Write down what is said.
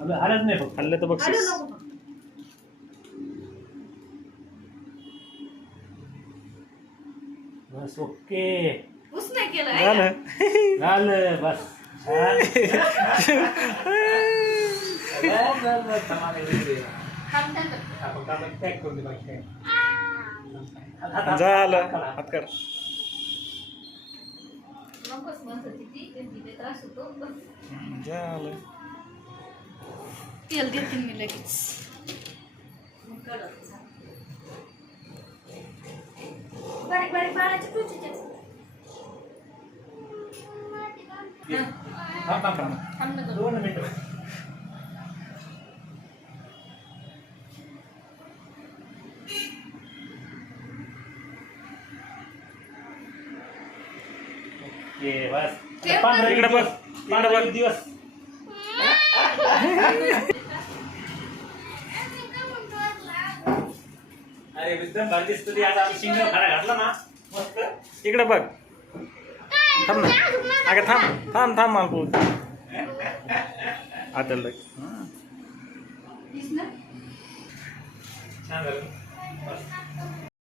हलत नाही फक्त. हल्लं तर बक्षीस. बस ओके पुस नाही केलं आहे झालं. झालं बस. छान. आपण पॅक करून दे बाकी काय. झालं. हात कर. नकोच म्हणत होती ती त्यांची लई त्रास होतो झालं. तेल देते मी लगेच मग कडक झालं. बारीक बारीक बाळाचे टोचीचे थांब थांब ना 2 मिनिटं. ओके बस. ठेव 15 इकडे बघ. इकडे बघ. दिवस. अरे एकदम भारी दिसतो ती. आता आम्ही शिंगावर खडा घातला ना मस्त. इकडे बघ. थांब ना. अगं थांब थांब थांब मला बोल. आता लग. दिसलं छान झालं.